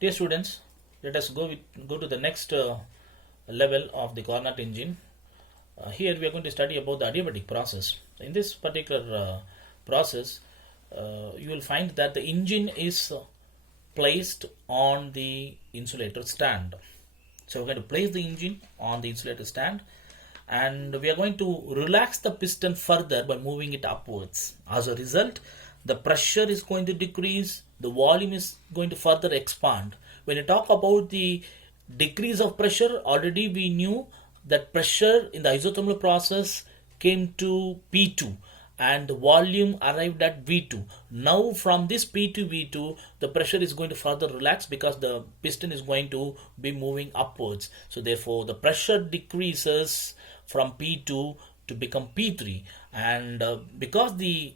Dear students, let us go to the next level of the Carnot engine. Here we are going to study about the adiabatic process. In this particular process, you will find that the engine is placed on the insulator stand. So we're going to place the engine on the insulator stand, and we are going to relax the piston further by moving it upwards. As a result, the pressure is going to decrease, the volume is going to further expand. When you talk about the decrease of pressure, already we knew that pressure in the isothermal process came to P2 and the volume arrived at V2. Now from this P to V2, the pressure is going to further relax because the piston is going to be moving upwards. So therefore the pressure decreases from P2 to become P3, and because the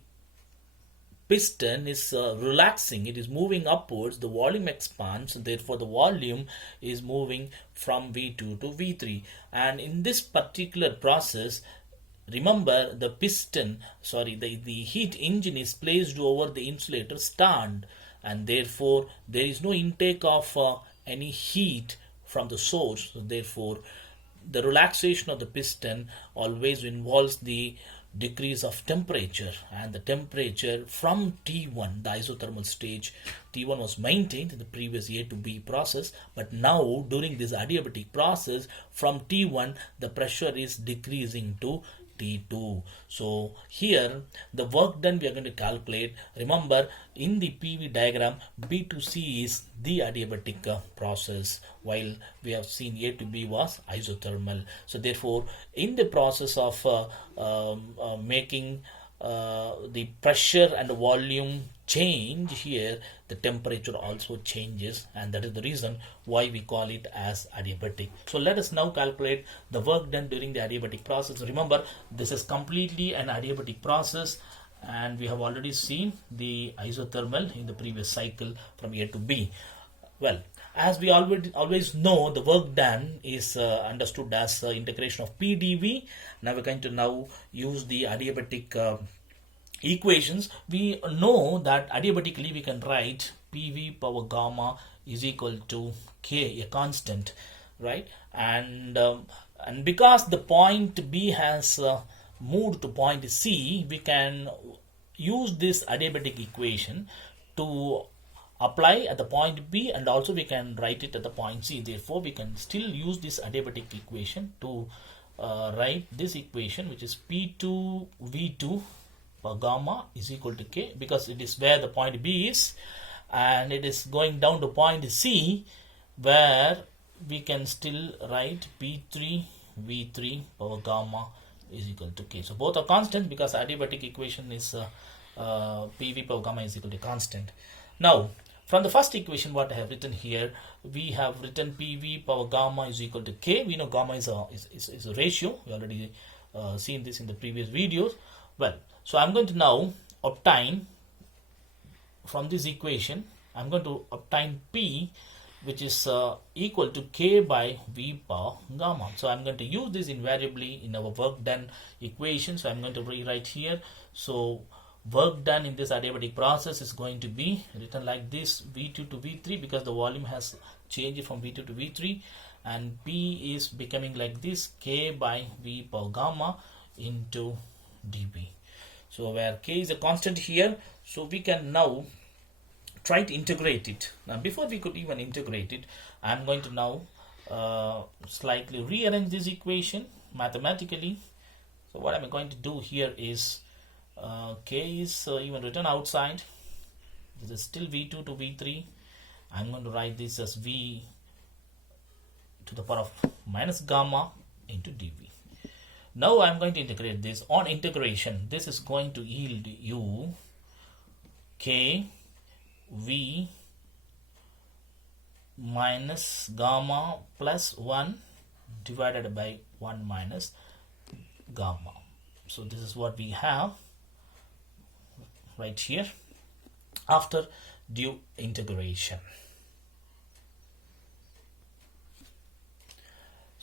piston is relaxing, it is moving upwards, the volume expands, therefore the volume is moving from V2 to V3. And in this particular process, remember the heat engine is placed over the insulator stand, and therefore there is no intake of any heat from the source. So therefore the relaxation of the piston always involves the decrease of temperature, and the temperature from T1, the isothermal stage, T1 was maintained in the previous A to B process, but now during this adiabatic process from T1 the pressure is decreasing to T2. So here the work done we are going to calculate. Remember, in the PV diagram, B to C is the adiabatic process, while we have seen A to B was isothermal. So therefore in the process of making the pressure and volume change, here the temperature also changes, and that is the reason why we call it as adiabatic. So let us now calculate the work done during the adiabatic process. Remember, this is completely an adiabatic process, and we have already seen the isothermal in the previous cycle from A to B. Well, as we always know, the work done is understood as integration of PdV. Now we're going to use the adiabatic equations. We know that adiabatically we can write PV power gamma is equal to K, a constant, right? And because the point B has moved to point C, we can use this adiabatic equation to apply at the point B, and also we can write it at the point C. Therefore we can still use this adiabatic equation to write this equation, which is P2 V2 per gamma is equal to K, because it is where the point B is, and it is going down to point C, where we can still write P3 V3 power gamma is equal to K. So both are constant because adiabatic equation is PV power gamma is equal to constant. Now from the first equation what I have written here, we have written PV power gamma is equal to K. We know gamma is a ratio. We already seen this in the previous videos. Well, so I'm going to now obtain from this equation, I'm going to obtain P, which is equal to K by V power gamma. So I'm going to use this invariably in our work done equation. So I'm going to rewrite here. So work done in this adiabatic process is going to be written like this: V2 to V3, because the volume has changed from V2 to V3, and P is becoming like this: K by V power gamma into dB. So where K is a constant here, so we can now try to integrate it. Now before we could even integrate it, I'm going to now slightly rearrange this equation mathematically. So what I'm going to do here is K is even written outside. This is still V2 to V3. I'm going to write this as V to the power of minus gamma into dV. Now I'm going to integrate this. On integration, this is going to yield you K V minus gamma plus 1 divided by 1 minus gamma. So this is what we have right here after due integration.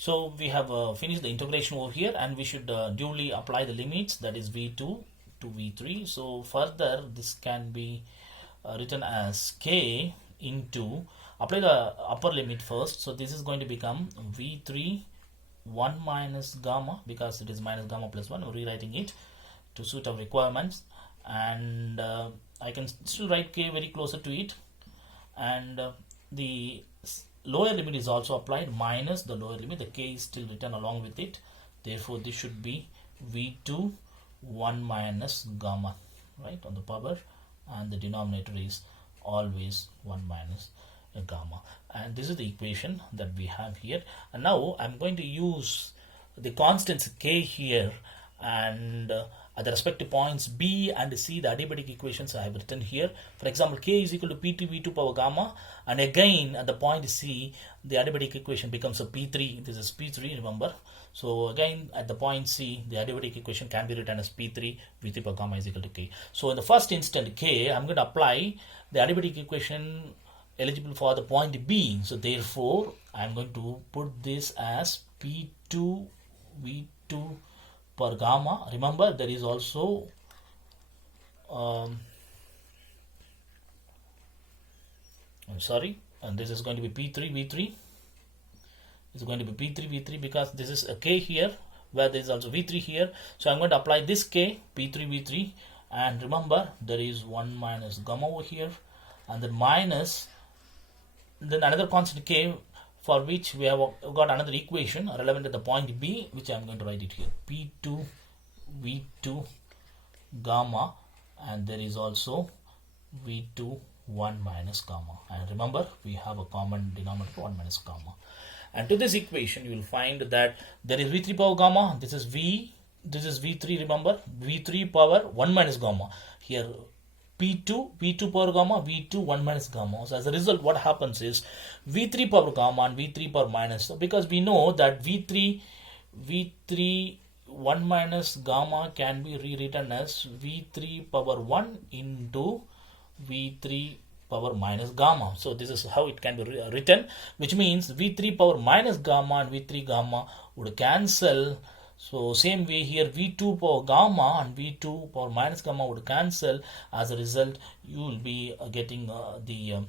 So we have finished the integration over here, and we should duly apply the limits, that is V2 to V3. So further this can be written as K into, apply the upper limit first. So this is going to become V3 1 minus gamma, because it is minus gamma plus 1. We're rewriting it to suit our requirements, and I can still write k very closer to it, and the lower limit is also applied minus the lower limit. The k is still written along with it. Therefore this should be V2 1 minus gamma, right, on the power, and the denominator is always 1 minus gamma. And this is the equation that we have here. And now I'm going to use the constants k here, and at the respective points B and C, the adiabatic equations I have written here. For example, k is equal to P2 V2 power gamma, and again at the point C, the adiabatic equation becomes a P3. This is P3, remember. So again at the point C, the adiabatic equation can be written as P3 V3 power gamma is equal to k. So in the first instant k, I'm going to apply the adiabatic equation eligible for the point B. So therefore I'm going to put this as P2 V2 per gamma. Remember, there is also I'm sorry, and this is going to be P3 V3. It's going to be P3 V3 because this is a k here, where there is also V3 here. So I'm going to apply this k, P3 V3, and remember there is 1 minus gamma over here, and then minus then another constant k, for which we have got another equation relevant at the point B, which I am going to write it here, P2 V2 gamma, and there is also V2 1 minus gamma, and remember we have a common denominator 1 minus gamma. And to this equation you will find that there is V3 power gamma, this is V3, remember, V3 power 1 minus gamma, here P2 V2 power gamma, V2 1 minus gamma. So as a result what happens is V3 power gamma and V3 power minus. So because we know that V3 1 minus gamma can be rewritten as V3 power 1 into V3 power minus gamma. So this is how it can be written, which means V3 power minus gamma and V3 gamma would cancel. So same way here, V2 power gamma and V2 power minus gamma would cancel. As a result you will be getting the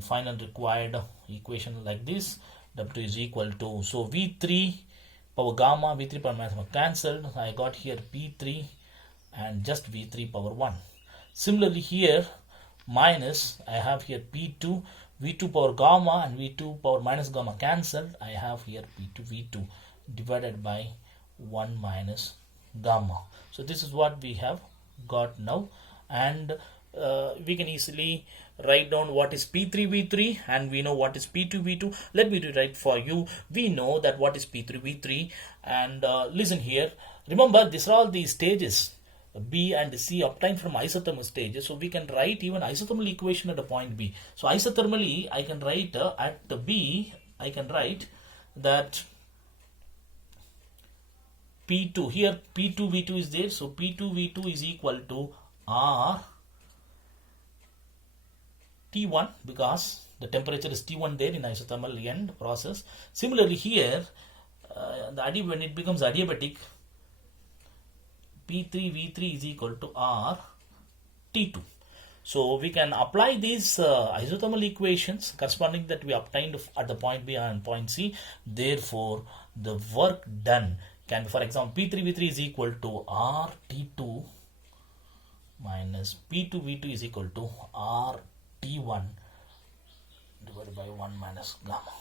final required equation like this. W is equal to, so V3 power gamma, V3 power minus gamma cancelled. I got here P3 and just V3 power 1. Similarly here minus, I have here P2 V2 power gamma and V2 power minus gamma cancelled. I have here P2 V2 divided by 1 minus gamma. So this is what we have got now, and we can easily write down what is P3 V3, and we know what is P2 V2. Let me rewrite for you. We know that what is P3 V3, and listen here. Remember, these are all the stages B and C obtained from isothermal stages. So we can write even isothermal equation at the point B. So isothermally I can write at the B, I can write that P2, here P2 V2 is there, so P2 V2 is equal to R T1, because the temperature is T1 there in isothermal end process. Similarly here when it becomes adiabatic, P3 V3 is equal to R T2. So we can apply these isothermal equations corresponding that we obtained at the point B and point C. Therefore the work done can be, for example, P3 V3 is equal to R T2 minus P2 V2 is equal to R T1 divided by 1 minus gamma.